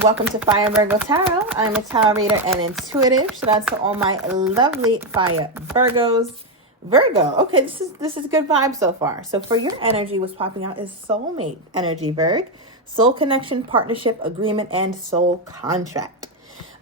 Welcome to Fire Virgo Tarot. I'm a tarot reader and intuitive. Shout out to all my lovely fire Virgos. Virgo, okay, this is good vibe so far. So for your energy, what's popping out is soulmate energy, Virg. Soul connection, partnership, agreement, and soul contract.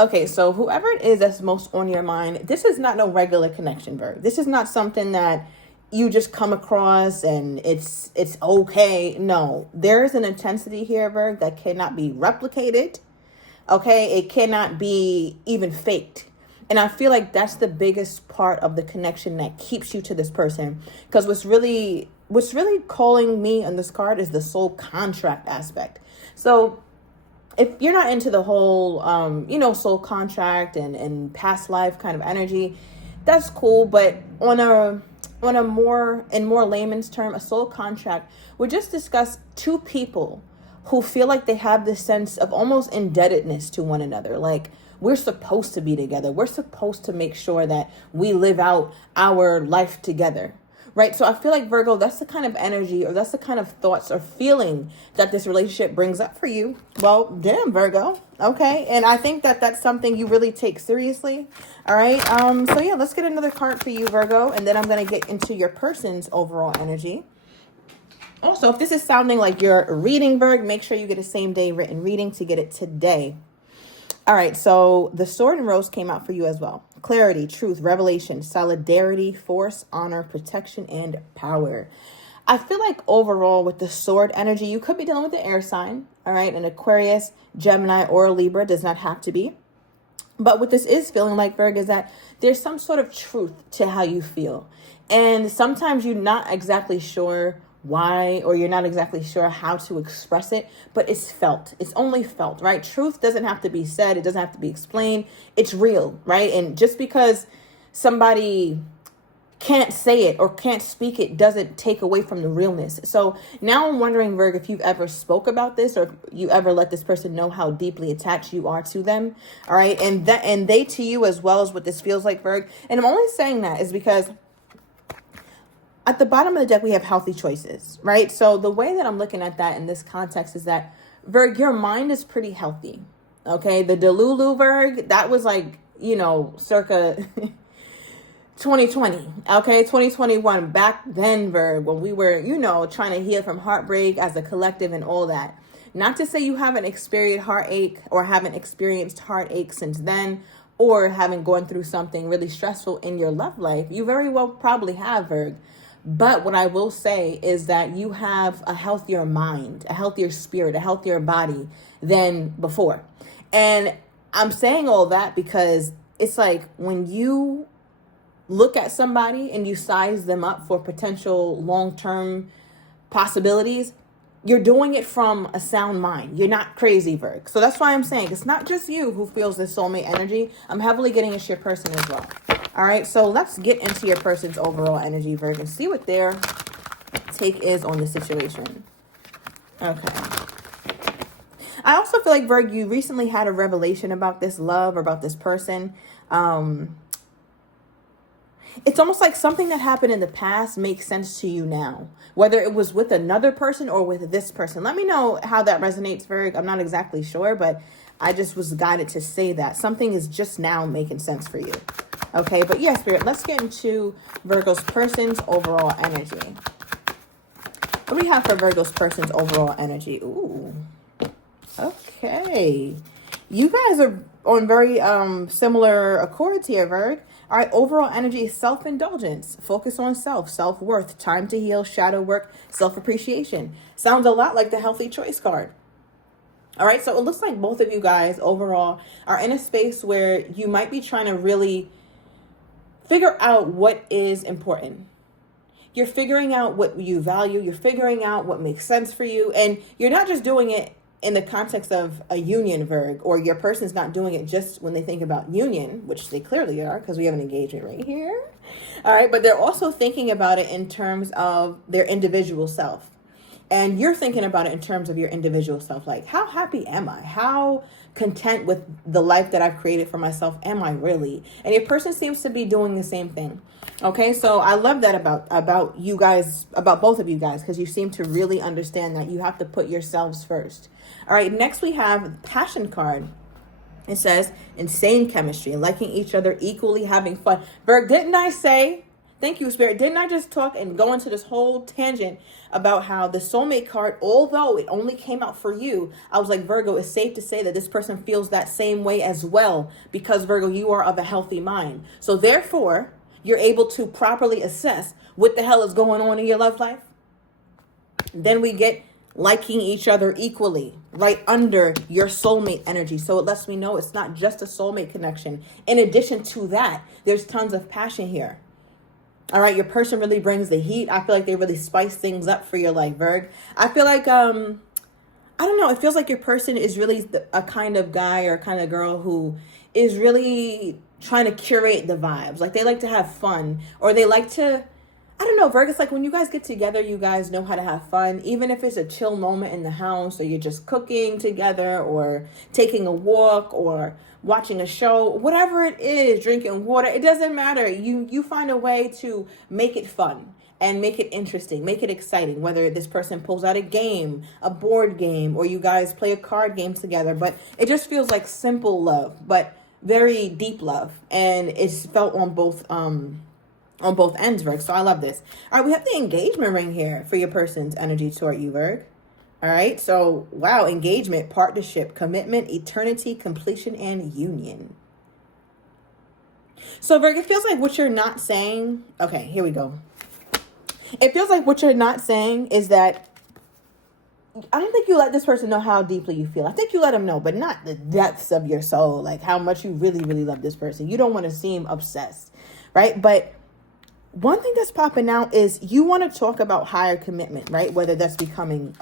Okay, so whoever it is that's most on your mind, this is not no regular connection, Virg. This is not something that you just come across and it's okay. No, there is an intensity here, Virg, that cannot be replicated. Okay, it cannot be even faked. And I feel like that's the biggest part of the connection that keeps you to this person. Because what's really calling me on this card is the soul contract aspect. So if you're not into the whole soul contract and past life kind of energy, that's cool. But on a more layman's term, a soul contract would just discuss two people who feel like they have this sense of almost indebtedness to one another. Like, we're supposed to be together. We're supposed to make sure that we live out our life together, right? So I feel like, Virgo, that's the kind of energy or that's the kind of thoughts or feeling that this relationship brings up for you. Well, damn, Virgo. Okay. And I think that that's something you really take seriously. All right. So yeah, let's get another card for you, Virgo. And then I'm going to get into your person's overall energy. Also, if this is sounding like you're reading, Virg, make sure you get a same day written reading to get it today. All right, so the Sword and Rose came out for you as well. Clarity, truth, revelation, solidarity, force, honor, protection, and power. I feel like overall with the Sword energy, you could be dealing with the air sign, all right? An Aquarius, Gemini, or a Libra does not have to be. But what this is feeling like, Virg, is that there's some sort of truth to how you feel. And sometimes you're not exactly sure why, or you're not exactly sure how to express it, but it's felt. It's only felt, right? Truth doesn't have to be said. It doesn't have to be explained. It's real, right? And just because somebody can't say it or can't speak it doesn't take away from the realness. So now I'm wondering, Virg, if you've ever spoke about this or if you ever let this person know how deeply attached you are to them. All right. And they to you as well as what this feels like, Virg. And I'm only saying that is because at the bottom of the deck, we have healthy choices, right? So the way that I'm looking at that in this context is that, Virg, your mind is pretty healthy, okay? The Delulu, Virg, that was like, circa 2020, okay? 2021, back then, Virg, when we were, trying to heal from heartbreak as a collective and all that. Not to say you haven't experienced heartache or haven't experienced heartache since then, or haven't gone through something really stressful in your love life. You very well probably have, Virg. But what I will say is that you have a healthier mind, a healthier spirit, a healthier body than before. And I'm saying all that because it's like when you look at somebody and you size them up for potential long-term possibilities, you're doing it from a sound mind. You're not crazy, Virg. So that's why I'm saying it's not just you who feels this soulmate energy. I'm heavily getting into your person as well. All right, so let's get into your person's overall energy, Virg, and see what their take is on the situation. Okay. I also feel like, Virg, you recently had a revelation about this love or about this person. It's almost like something that happened in the past makes sense to you now, whether it was with another person or with this person. Let me know how that resonates, Virg. I'm not exactly sure, but I just was guided to say that. Something is just now making sense for you. Okay, but yeah, Spirit, let's get into Virgo's person's overall energy. What do we have for Virgo's person's overall energy? Ooh, okay. You guys are on very similar accords here, Virg. All right, overall energy is self-indulgence, focus on self, self-worth, time to heal, shadow work, self-appreciation. Sounds a lot like the healthy choice card. All right, so it looks like both of you guys overall are in a space where you might be trying to really figure out what is important. You're figuring out what you value. You're figuring out what makes sense for you. And you're not just doing it in the context of a union, Virg, or your person's not doing it just when they think about union, which they clearly are because we have an engagement right here. All right, but they're also thinking about it in terms of their individual self. And you're thinking about it in terms of your individual self. Like, how happy am I? How content with the life that I've created for myself am I really? And your person seems to be doing the same thing. Okay, so I love that about you guys, about both of you guys, because you seem to really understand that you have to put yourselves first. All right, next we have the Passion card. It says insane chemistry, liking each other equally, having fun. Virg, didn't I say, thank you, Spirit, didn't I just talk and go into this whole tangent about how the soulmate card, although it only came out for you, I was like, Virgo, it's safe to say that this person feels that same way as well, because Virgo, you are of a healthy mind. So therefore, you're able to properly assess what the hell is going on in your love life. Then we get liking each other equally, right under your soulmate energy. So it lets me know it's not just a soulmate connection. In addition to that, there's tons of passion here. All right, your person really brings the heat. I feel like they really spice things up for your life, Virg. I feel like, I don't know, it feels like your person is really a kind of guy or kind of girl who is really trying to curate the vibes. Like, they like to have fun, or they like to, I don't know, Virgo, it's like when you guys get together, you guys know how to have fun, even if it's a chill moment in the house, or you're just cooking together, or taking a walk, or watching a show, whatever it is, drinking water, it doesn't matter. You find a way to make it fun and make it interesting, make it exciting, whether this person pulls out a game, a board game, or you guys play a card game together. But it just feels like simple love, but very deep love. And it's felt on both ends, Virg. So I love this. All right, we have the engagement ring here for your person's energy toward you, Virg. All right, so wow, engagement, partnership, commitment, eternity, completion, and union. So Virg, it feels like what you're not saying, okay, here we go. It feels like what you're not saying is that I don't think you let this person know how deeply you feel. I think you let them know, but not the depths of your soul, like how much you really, really love this person. You don't want to seem obsessed, right? But one thing that's popping out is you want to talk about higher commitment, right? Whether that's becoming,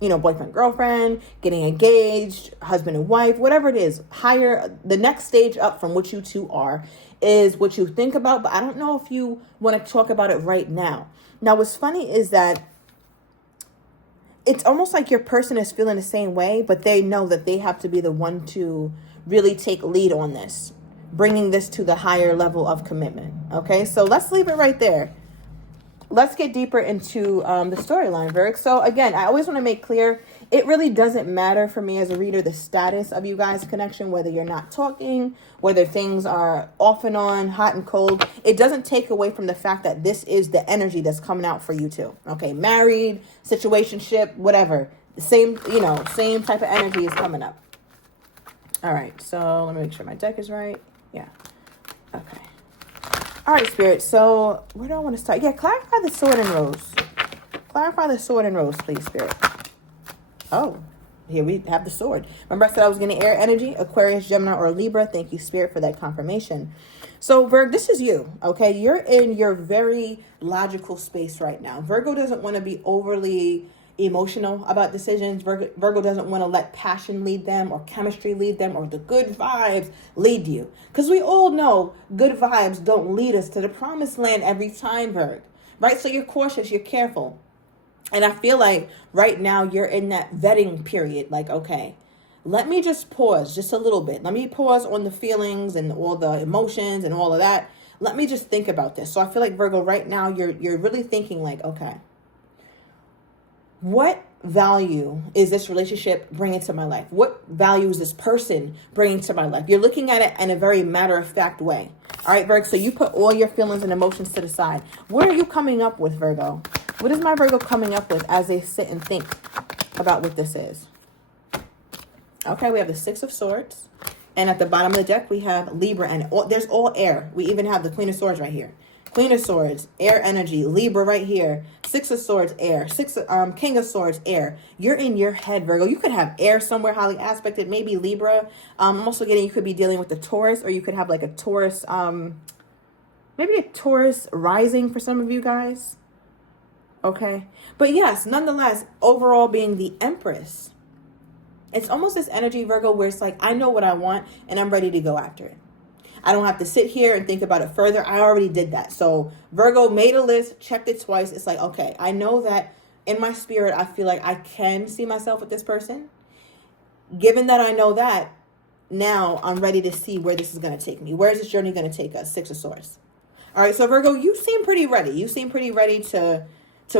boyfriend, girlfriend, getting engaged, husband and wife, whatever it is, higher, the next stage up from what you two are is what you think about. But I don't know if you want to talk about it right now. Now, what's funny is that it's almost like your person is feeling the same way, but they know that they have to be the one to really take lead on this, bringing this to the higher level of commitment. Okay, so let's leave it right there. Let's get deeper into the storyline, Virg. So again, I always want to make clear, it really doesn't matter for me as a reader, the status of you guys' connection, whether you're not talking, whether things are off and on, hot and cold. It doesn't take away from the fact that this is the energy that's coming out for you too. Okay, married, situationship, whatever. Same type of energy is coming up. All right, so let me make sure my deck is right. Yeah. Okay. All right, Spirit. So where do I want to start? Yeah, clarify the sword and rose. Clarify the sword and rose, please, Spirit. Oh, here we have the sword. Remember I said I was getting air energy, Aquarius, Gemini, or Libra. Thank you, Spirit, for that confirmation. So, Virgo, this is you, okay? You're in your very logical space right now. Virgo doesn't want to be overly emotional about decisions. Virgo doesn't want to let passion lead them, or chemistry lead them, or the good vibes lead you. Because we all know good vibes don't lead us to the promised land every time, Virgo. Right? So you're cautious, you're careful. And I feel like right now you're in that vetting period. Like, okay, let me just pause just a little bit. Let me pause on the feelings and all the emotions and all of that. Let me just think about this. So I feel like, Virgo, right now you're really thinking like, okay, what value is this relationship bringing to my life? What value is this person bringing to my life? You're looking at it in a very matter-of-fact way. All right, Virgo, so you put all your feelings and emotions to the side. What are you coming up with, Virgo? What is my Virgo coming up with as they sit and think about what this is? Okay, we have the Six of Swords. And at the bottom of the deck, we have Libra. And there's all air. We even have the Queen of Swords right here. Queen of Swords, air energy. Libra right here. Six of Swords, air. King of Swords, air. You're in your head, Virgo. You could have air somewhere highly aspected. Maybe Libra. I'm also getting you could be dealing with the Taurus. Or you could have like a Taurus. Maybe a Taurus rising for some of you guys. Okay. But yes, nonetheless, overall being the Empress. It's almost this energy, Virgo, where it's like, I know what I want and I'm ready to go after it. I don't have to sit here and think about it further. I already did that. So Virgo made a list, checked it twice. It's like, okay, I know that in my spirit, I feel like I can see myself with this person. Given that I know that, now I'm ready to see where this is going to take me. Where is this journey going to take us? Six of Swords. All right, so Virgo, you seem pretty ready. You seem pretty ready to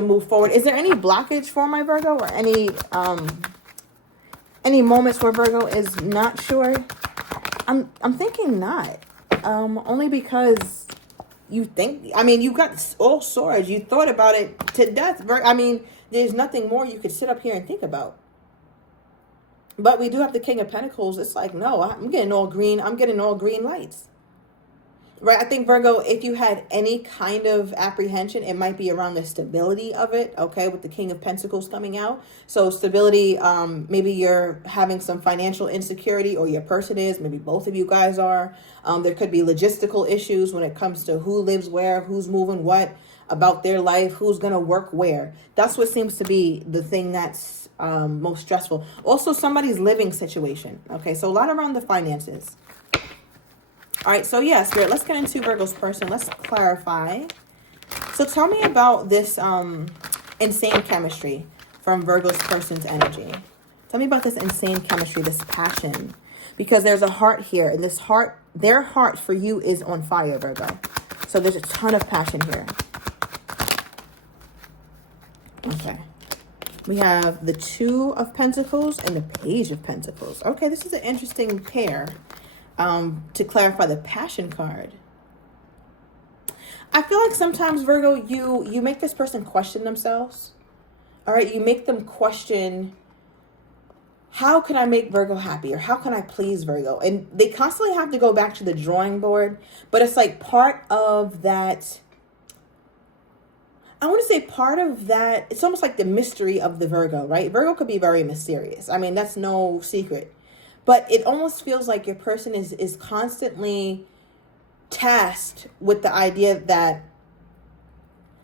move forward. Is there any blockage for my Virgo, or any moments where Virgo is not sure? I'm thinking not. Only because you think, I mean, you got all swords. You thought about it to death. I mean, there's nothing more you could sit up here and think about. But we do have the King of Pentacles. It's like, no, I'm getting all green. I'm getting all green lights. Right? I think, Virgo, if you had any kind of apprehension, it might be around the stability of it, okay, with the King of Pentacles coming out. So stability, maybe you're having some financial insecurity, or your person is. Maybe both of you guys are. There could be logistical issues when it comes to who lives where, who's moving what, about their life, who's going to work where. That's what seems to be the thing that's most stressful. Also, somebody's living situation, okay, so a lot around the finances. All right, so yeah, Spirit, let's get into Virgo's person. Let's clarify. So tell me about this insane chemistry from Virgo's person's energy. Tell me about this insane chemistry, this passion. Because there's a heart here, and this heart, their heart for you is on fire, Virgo. So there's a ton of passion here. Okay. We have the Two of Pentacles and the Page of Pentacles. Okay, this is an interesting pair. To clarify the passion card. I feel like sometimes, Virgo, you make this person question themselves. All right, you make them question, how can I make Virgo happy, or how can I please Virgo? And they constantly have to go back to the drawing board, but it's like part of that, I want to say part of that, it's almost like the mystery of the Virgo, right? Virgo could be very mysterious. I mean, that's no secret. But it almost feels like your person is constantly tasked with the idea that,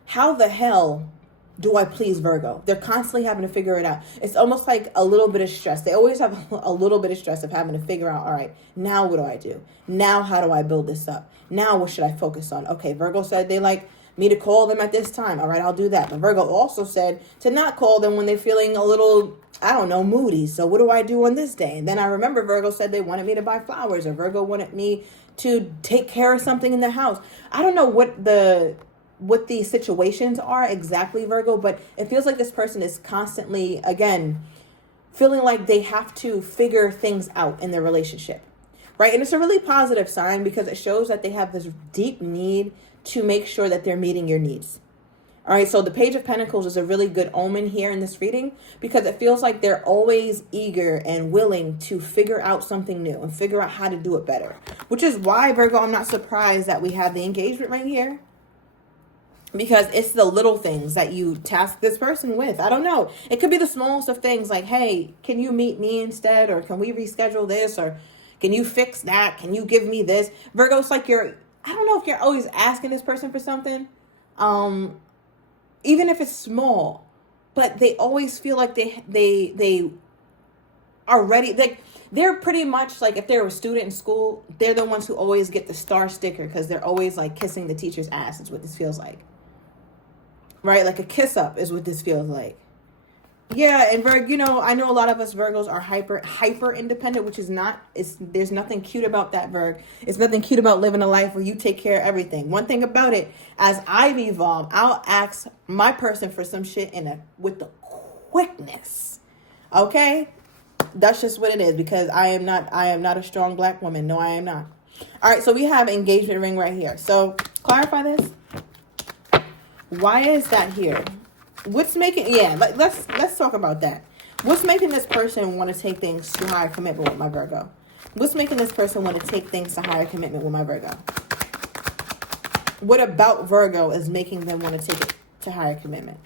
how the hell do I please Virgo? They're constantly having to figure it out. It's almost like a little bit of stress. They always have a little bit of stress of having to figure out, all right, now what do I do? Now how do I build this up? Now what should I focus on? Okay, Virgo said they like me to call them at this time. All right, I'll do that. But Virgo also said to not call them when they're feeling a little, I don't know, moody. So what do I do on this day? And then I remember Virgo said they wanted me to buy flowers, or Virgo wanted me to take care of something in the house. I don't know what the situations are exactly, Virgo, but it feels like this person is constantly, again, feeling like they have to figure things out in their relationship, right? And it's a really positive sign, because it shows that they have this deep need to make sure that they're meeting your needs. All right, so the Page of Pentacles is a really good omen here in this reading, because it feels like they're always eager and willing to figure out something new and figure out how to do it better, which is why, Virgo, I'm not surprised that we have the engagement right here, because it's the little things that you task this person with. I don't know. It could be the smallest of things, like, hey, can you meet me instead? Or can we reschedule this? Or can you fix that? Can you give me this? Virgo, it's like I don't know if you're always asking this person for something, even if it's small, but they always feel like they are ready. Like, they're pretty much like, if they're a student in school, they're the ones who always get the star sticker, because they're always like kissing the teacher's ass is what this feels like. Right? Like a kiss up is what this feels like. Yeah, and Virgo, I know a lot of us Virgos are hyper independent, which is not, there's nothing cute about that, Virg. It's nothing cute about living a life where you take care of everything. One thing about it, as I've evolved, I'll ask my person for some shit with the quickness. Okay? That's just what it is, because I am not a strong black woman. No, I am not. All right, so we have engagement ring right here. So clarify this. Why is that here? What's making, let's talk about that. What's making this person want to take things to higher commitment with my Virgo? What's making this person want to take things to higher commitment with my Virgo? What about Virgo is making them want to take it to higher commitment?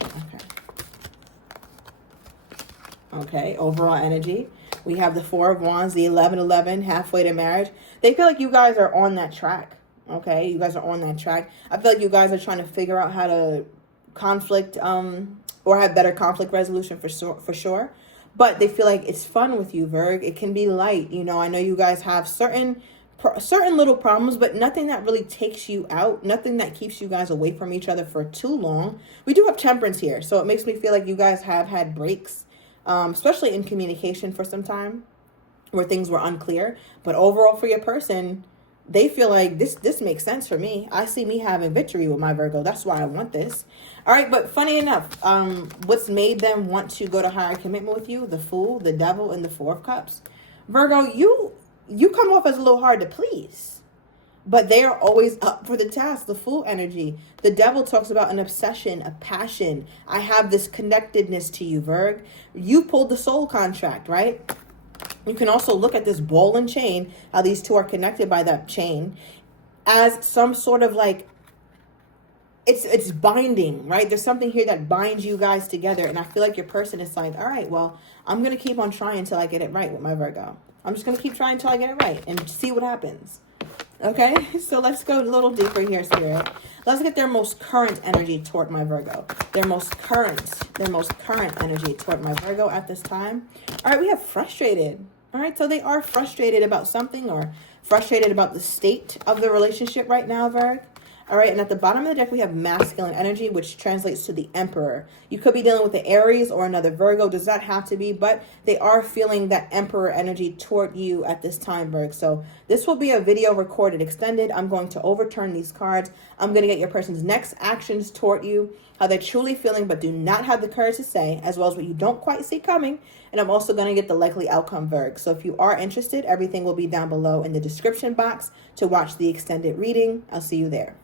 Okay, overall energy. We have the Four of Wands, the 11-11, halfway to marriage. They feel like you guys are on that track. Okay, you guys are on that track. I feel like you guys are trying to figure out how to conflict or have better conflict resolution for sure, but they feel like it's fun with you, Virg. It can be light. I know you guys have certain certain little problems, but nothing that really takes you out, nothing that keeps you guys away from each other for too long. We do have Temperance here, so it makes me feel like you guys have had breaks, especially in communication for some time, where things were unclear. But overall, for your person, they feel like this makes sense for me. I see me having victory with my Virgo. That's why I want this. All right, but funny enough, what's made them want to go to higher commitment with you? The Fool, the Devil, and the Four of Cups. Virgo, you come off as a little hard to please, but they are always up for the task. The Fool energy. The Devil talks about an obsession, a passion. I have this connectedness to you, Virg. You pulled the soul contract, right? You can also look at this ball and chain, how these two are connected by that chain, as some sort of like, it's binding, right? There's something here that binds you guys together. And I feel like your person is like, all right, well, I'm going to keep on trying until I get it right with my Virgo. I'm just going to keep trying until I get it right and see what happens. Okay, so let's go a little deeper here, Spirit. Let's get their most current energy toward my Virgo. Their most current energy toward my Virgo at this time. All right, we have frustrated. All right, so they are frustrated about something or frustrated about the state of the relationship right now, Virg. All right, and at the bottom of the deck, we have masculine energy, which translates to the Emperor. You could be dealing with the Aries or another Virgo. Does not have to be, but they are feeling that Emperor energy toward you at this time, Virg. So this will be a video recorded extended. I'm going to overturn these cards. I'm going to get your person's next actions toward you, how they're truly feeling but do not have the courage to say, as well as what you don't quite see coming. And I'm also going to get the likely outcome, Virg. So if you are interested, everything will be down below in the description box to watch the extended reading. I'll see you there.